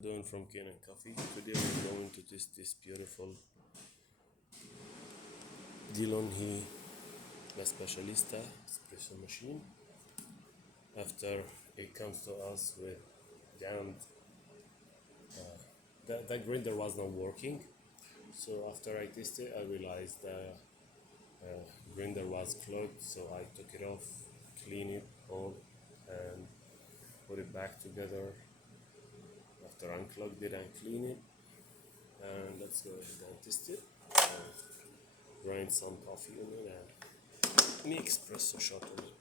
Doing from Kanen Coffee. Today we're going to test this beautiful DeLonghi Specialista espresso machine. After it comes to us with jammed, the grinder was not working. So after I tested, I realized the grinder was clogged. So I took it off, clean it all, and put it back together. After unclogged it and clean it, and let's go ahead and test it. Grind some coffee on it and make espresso shot on it.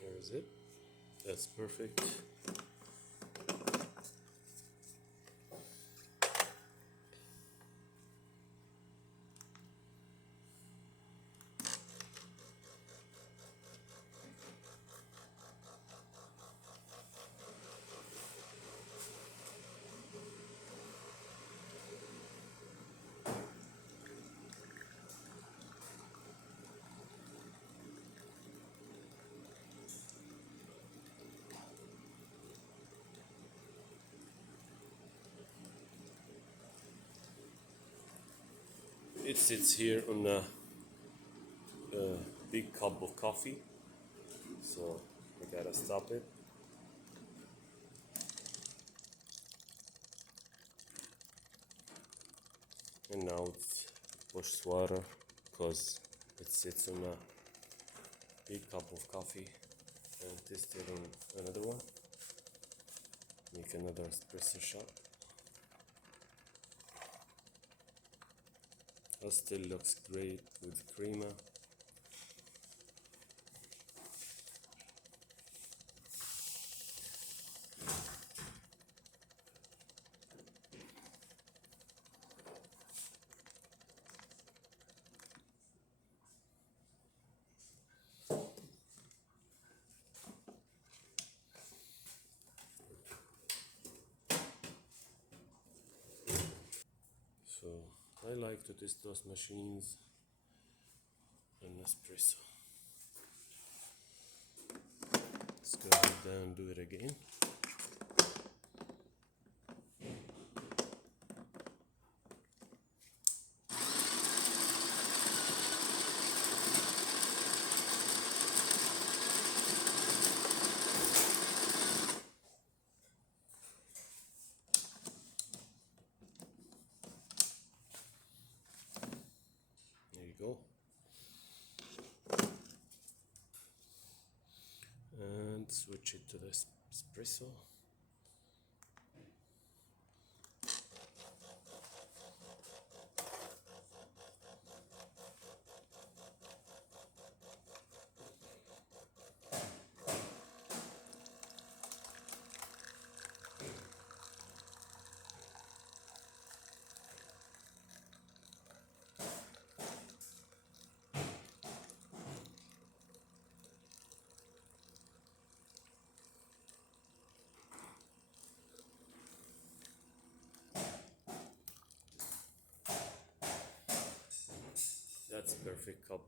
Here is it. That's perfect. It sits here on a big cup of coffee, so I gotta stop it. And now it's pushed water because it sits on a big cup of coffee, and test it on another one. Make another espresso shot. It still looks great with creamer. So I like to test those machines in espresso. Let's go ahead and do it again. There you go. And switch it to the espresso. That's perfect cup.